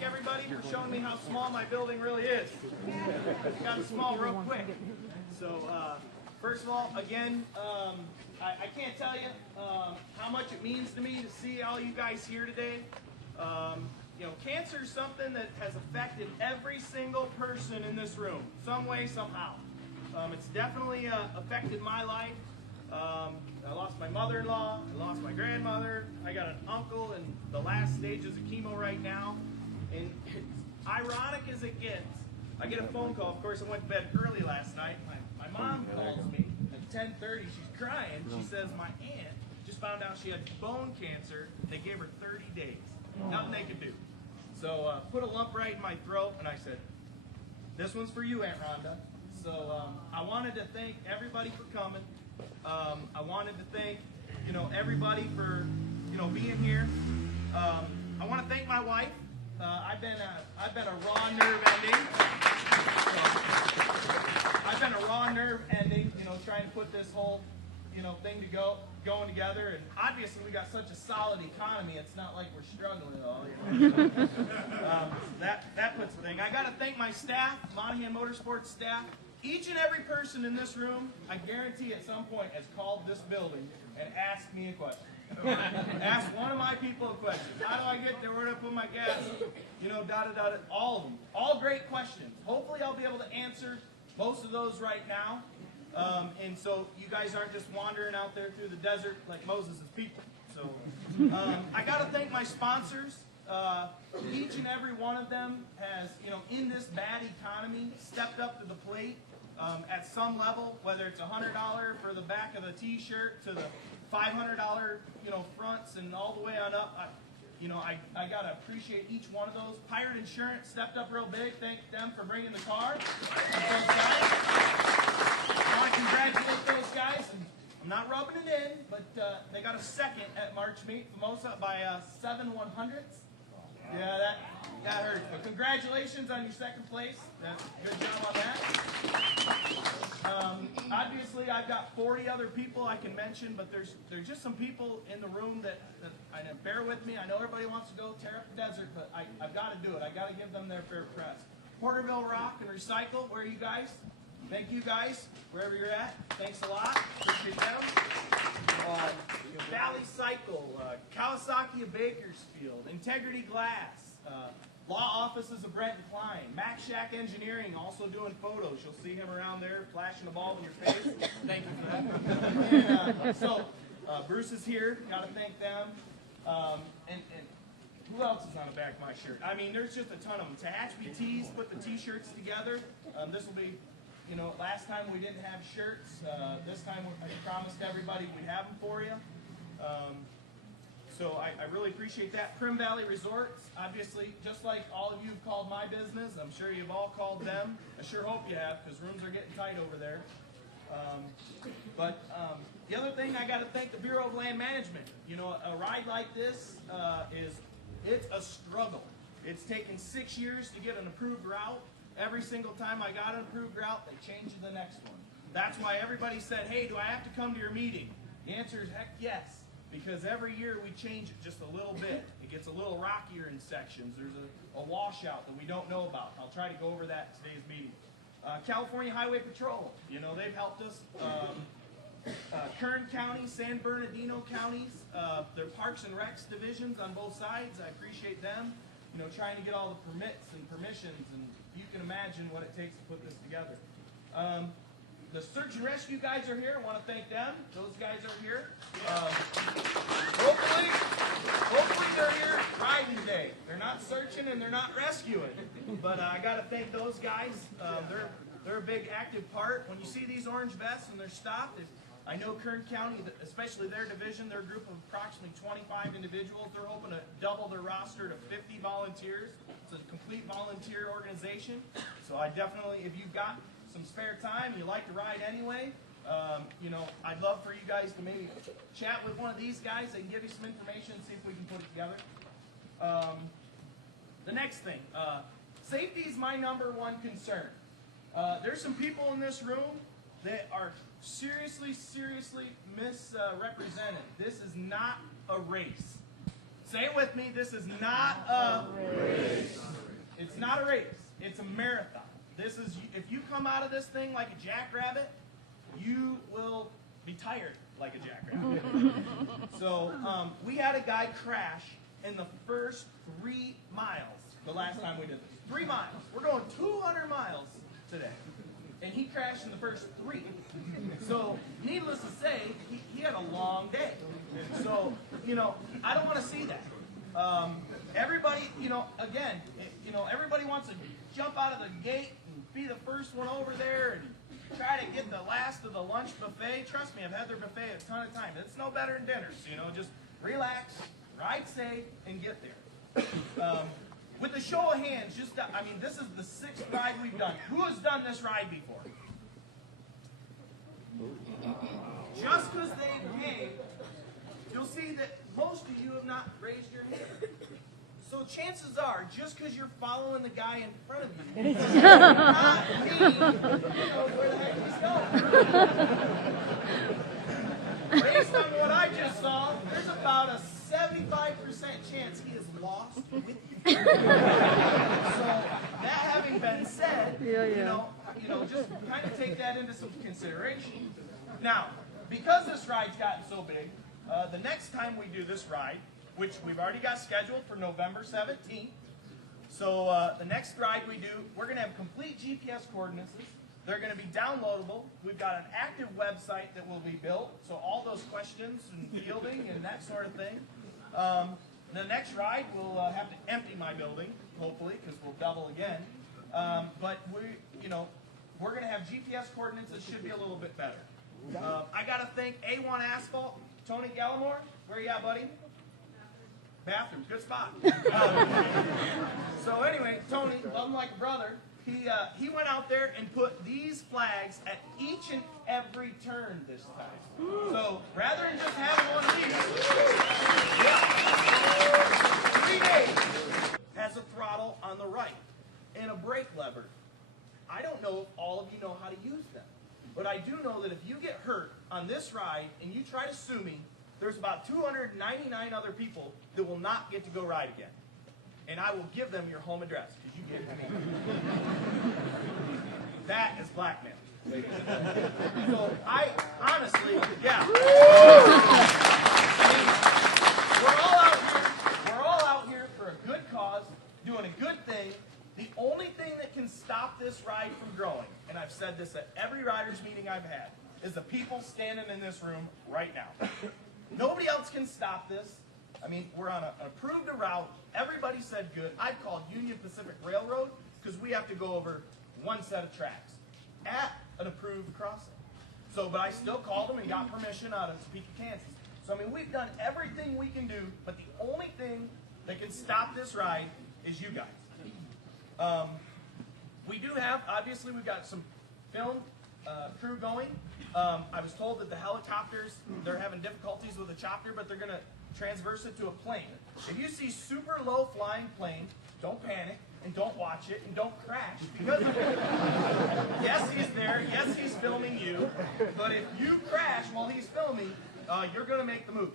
thank everybody for showing me how small my building really is. It got small real quick. So, first of all, again, I can't tell you how much it means to me to see all you guys here today. You know, cancer is something that has affected every single person in this room, some way, somehow. It's definitely affected my life. I lost my mother-in-law, I lost my grandmother, I got an uncle in the last stages of chemo right now. And it's ironic as it gets, I get a phone call. Of course, I went to bed early last night. My mom calls me at 10:30. She's crying. She says my aunt just found out she had bone cancer. They gave her 30 days. Nothing they could do. So put a lump right in my throat, and I said, this one's for you, Aunt Rhonda. So I wanted to thank everybody for coming. I wanted to thank, you know, everybody for, you know, being here. I want to thank my wife. I've been a raw nerve ending. I've been a raw nerve ending, you know, trying to put this whole, you know, thing going together. And obviously we got such a solid economy, it's not like we're struggling at all. You know? That puts the thing. I got to thank my staff, Monaghan Motor Sports staff. Each and every person in this room, I guarantee at some point, has called this building and asked me a question. Ask one of my people a question. How do I get there? Where do I put my gas? You know, da-da-da-da. All of them. All great questions. Hopefully I'll be able to answer most of those right now. And so you guys aren't just wandering out there through the desert like Moses' people. So I got to thank my sponsors. Each and every one of them has, you know, in this bad economy, stepped up to the plate at some level, whether it's $100 for the back of the T-shirt to the $500, you know, fronts and all the way on up. I got to appreciate each one of those. Pirate Insurance stepped up real big. Thank them for bringing the car. Those guys. I want to congratulate those guys. I'm not rubbing it in, but they got a second at March Meet, Mimosa, by 7 100ths. Yeah, that hurt. But congratulations on your second place. Good job on that. Obviously, I've got 40 other people I can mention, but there's just some people in the room that I know, bear with me. I know everybody wants to go tear up the desert, but I've got to do it. I've got to give them their fair press. Porterville Rock and Recycle, where are you guys? Thank you guys, wherever you're at. Thanks a lot. Appreciate them. Valley Cycle, Kawasaki of Bakersfield, Integrity Glass, Law Offices of Brent and Klein, Mac Shack Engineering, also doing photos. You'll see him around there flashing a ball in your face. Thank you for that. So Bruce is here. Got to thank them. And who else is on the back of my shirt? I mean, there's just a ton of them. Tehachapi Tees put the T-shirts together. This will be, you know, last time we didn't have shirts. This time I promised everybody we'd have them for you. So I really appreciate that. Prim Valley Resorts, obviously, just like all of you have called my business, I'm sure you've all called them. I sure hope you have, because rooms are getting tight over there. The other thing, I got to thank the Bureau of Land Management. You know, a ride like this it's a struggle. It's taken 6 years to get an approved route. Every single time I got an approved route, they changed to the next one. That's why everybody said, hey, do I have to come to your meeting? The answer is heck yes, because every year we change it just a little bit. It gets a little rockier in sections. There's a washout that we don't know about. I'll try to go over that in today's meeting. California Highway Patrol, you know, they've helped us. Kern County, San Bernardino counties, their Parks and Recs divisions on both sides. I appreciate them, you know, trying to get all the permits and permissions, and you can imagine what it takes to put this together. The search and rescue guys are here. I want to thank them. Those guys are here. Hopefully they're here riding today. They're not searching and they're not rescuing. But I got to thank those guys. They're a big active part. When you see these orange vests and they're stopped, I know Kern County, especially their division, their group of approximately 25 individuals, they're hoping to double their roster to 50 volunteers. It's a complete volunteer organization. So I definitely, if you've got some spare time, you like to ride anyway, you know, I'd love for you guys to maybe chat with one of these guys. They can give you some information, see if we can put it together. The next thing, safety is my #1 concern. There's some people in this room that are seriously misrepresented. This is not a race. Say it with me. This is not a race. It's not a race. It's a marathon. This is, if you come out of this thing like a jackrabbit, you will be tired like a jackrabbit. So we had a guy crash in the first 3 miles the last time we did this. 3 miles. We're going 200 miles today. And he crashed in the first 3. So, needless to say, he had a long day. So, I don't want to see that. Everybody, again, everybody wants to jump out of the gate and be the first one over there and try to get the last of the lunch buffet. Trust me, I've had their buffet a ton of times. It's no better than dinners, just relax, ride safe, and get there. With a show of hands, this is the 6th ride we've done. Who has done this ride before? Just because they came, you'll see that most of you have not raised your hand. So chances are, just because you're following the guy in front of you, does not mean where the heck he's going. Based on what I just saw, there's about a 75% chance he is lost with you. So that having been said, just kind of take that into some consideration. Now, because this ride's gotten so big, the next time we do this ride, which we've already got scheduled for November 17th, so the next ride we do, we're going to have complete GPS coordinates. They're going to be downloadable. We've got an active website that will be built, so all those questions and fielding and that sort of thing. The next ride, we'll have to empty my building, hopefully, because we'll double again. But we're going to have GPS coordinates that should be a little bit better. I got to thank A1 Asphalt, Tony Gallimore. Where you at, buddy? Bathroom, good spot. So anyway, Tony, love him like a brother. He went out there and put these flags at each and every turn this time. So rather than just having one of these, 3 days has a throttle on the right and a brake lever. I don't know if all of you know how to use them, but I do know that if you get hurt on this ride and you try to sue me, there's about 299 other people that will not get to go ride again. And I will give them your home address, because you gave it to me. That is blackmail. So I honestly, we're all out here for a good cause, doing a good thing. The only thing that can stop this ride from growing, and I've said this at every riders meeting I've had, is the people standing in this room right now. Nobody else can stop this. We're on an approved route. Everybody said good. I've called Union Pacific Railroad because we have to go over one set of tracks at an approved crossing. But I still called them and got permission out of Topeka, Kansas. So, we've done everything we can do, but the only thing that can stop this ride is you guys. We do have, obviously, we've got some film crew going. I was told that the helicopters, they're having difficulties with the chopper, but they're going to transverse it to a plane. If you see super low flying plane, don't panic and don't watch it and don't crash because of it. Yes, he's there. Yes, he's filming you. But if you crash while he's filming, you're going to make the movie.